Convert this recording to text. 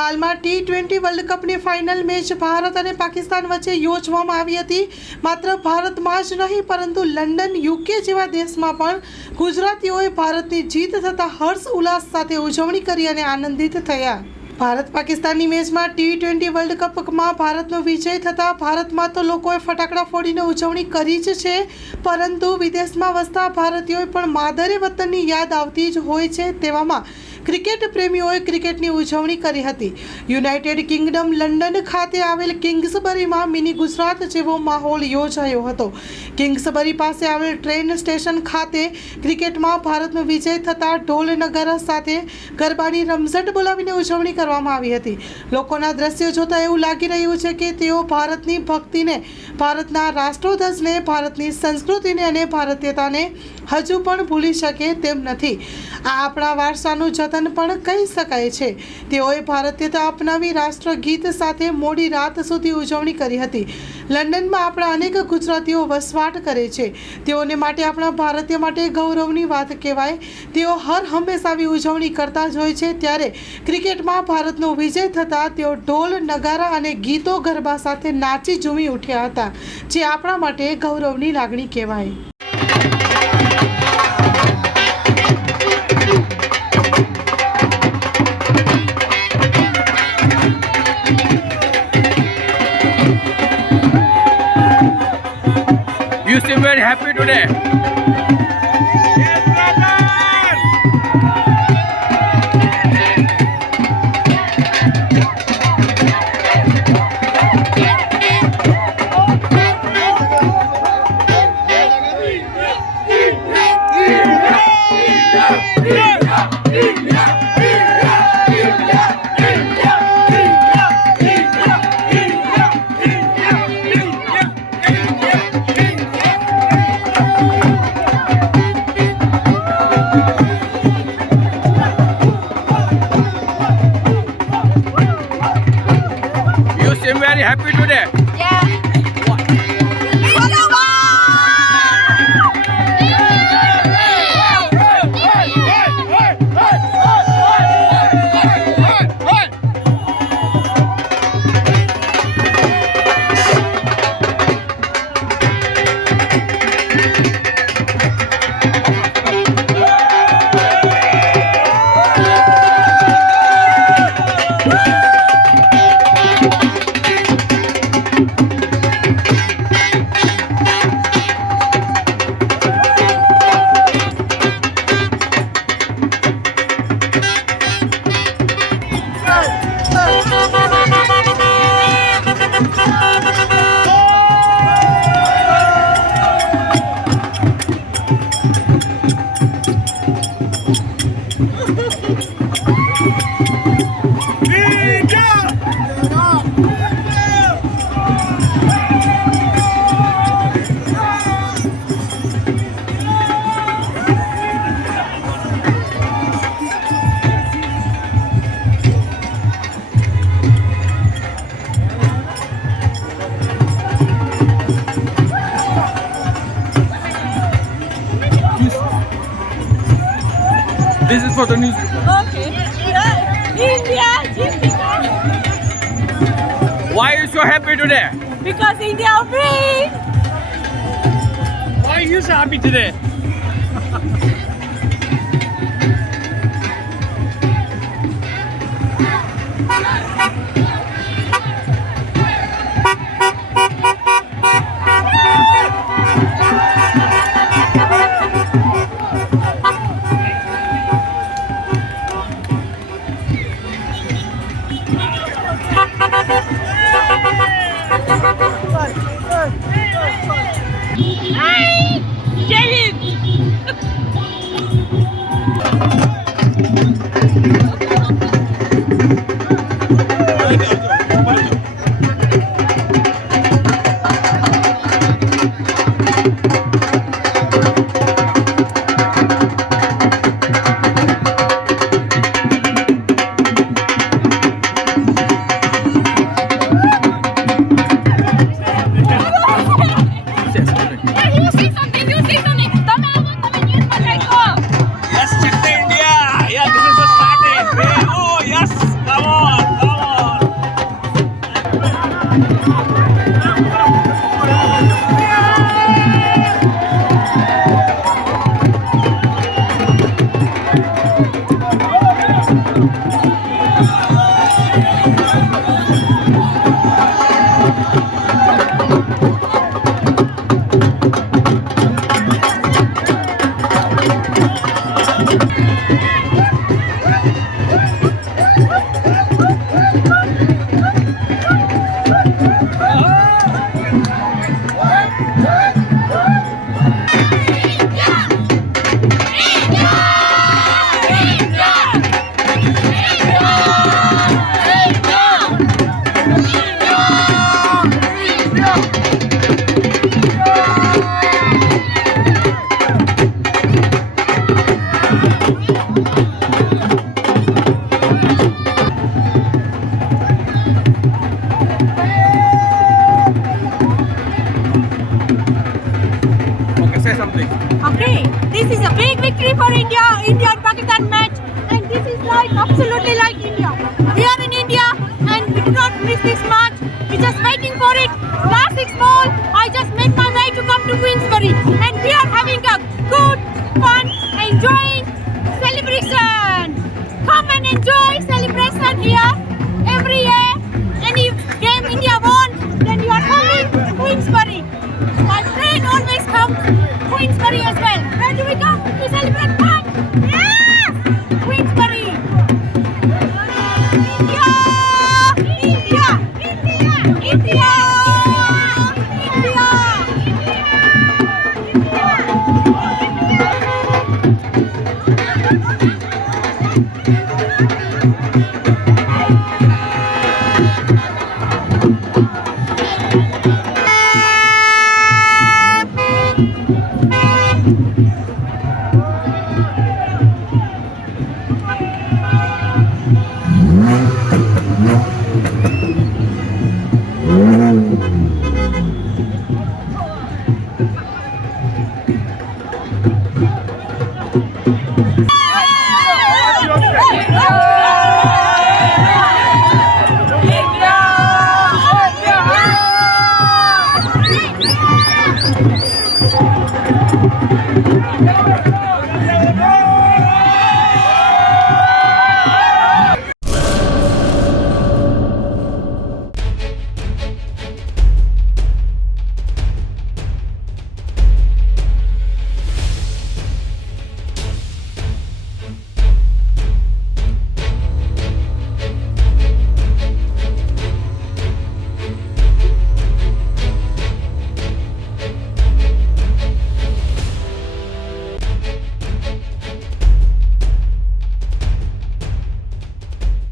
હાલમાં T20 world કપની final match Bharat અને પાકિસ્તાન વચ્ચે યોજવામાં આવી હતી। માત્ર ભારતમાં જ નહીં પરંતુ લંડન, UK જેવા દેશમાં પણ ગુજરાતીઓએ ભારતની જીત થતાં હર્ષ ઉલ્લાસ સાથે ઉજવણી કરી અને આનંદિત થયા। ભારત પાકિસ્તાનની મેચમાં T20 વર્લ્ડ કપમાં ભારતનો વિજય થતાં ભારતમાં તો લોકોએ ફટાકડા ફોડીને ઉજવણી કરી જ છે, પરંતુ વિદેશમાં વસતા ભારતીયોએ પણ માદરે વતનની યાદ આવતી જ હોય છે। તેવામાં ક્રિકેટ પ્રેમીઓએ ક્રિકેટની ઉજવણી કરી હતી। યુનાઇટેડ કિંગડમ લંડન ખાતે આવેલ કિંગ્સબરીમાં મિની ગુજરાત જેવો માહોલ યોજાયો હતો। કિંગ્સબરી પાસે આવેલ ટ્રેન સ્ટેશન ખાતે ક્રિકેટમાં ભારતનો વિજય થતાં ઢોલ નગારા સાથે ગરબાની રમઝટ બોલાવીને ઉજવણી કરવામાં આવી હતી। લોકોના દ્રશ્યો જોતા એવું લાગી રહ્યું છે કે તેઓ ભારતની ભક્તિને, ભારતના રાષ્ટ્રધ્વજને, ભારતની સંસ્કૃતિને અને ભારતીયતાને હજુ પણ ભૂલી શકે તેમ નથી। આ આપણા વારસાનું જતન પણ કહી શકાય છે। તેઓએ ભારતીયતા અપનાવી રાષ્ટ્રગીત સાથે મોડી રાત સુધી ઉજવણી કરી હતી। લંડનમાં આપણા અનેક ગુજરાતીઓ વસવાટ કરે છે। તેઓને માટે આપણા ભારતીય માટે ગૌરવની વાત કહેવાય। તેઓ હર હંમેશા આવી ઉજવણી કરતા જ હોય છે। ત્યારે ક્રિકેટમાં ભારતનો વિજય થતાં તેઓ ઢોલ, નગારા અને ગીતો ગરબા સાથે નાચી ઝૂમી ઉઠ્યા હતા, જે આપણા માટે ગૌરવની લાગણી કહેવાય। You seem very happy today. Yes, brother. You seem very happy today. This is for the news. Okay. India, Why are you so happy today? because India free. Why are you so happy today? victory for India and Pakistan match. And this is like absolutely like India. We are in India and we do not miss this match. We're just waiting for it. Last 6 ball, I just made my way to come to Queensbury. And we are having a good, fun, enjoying celebration. Come and enjoy celebration here every year. Any game India won, then you are coming to Queensbury. My friend always comes Queensbury as well. Where do we come to celebrate fun? Yes! Queensbury. India! India! India! India! India!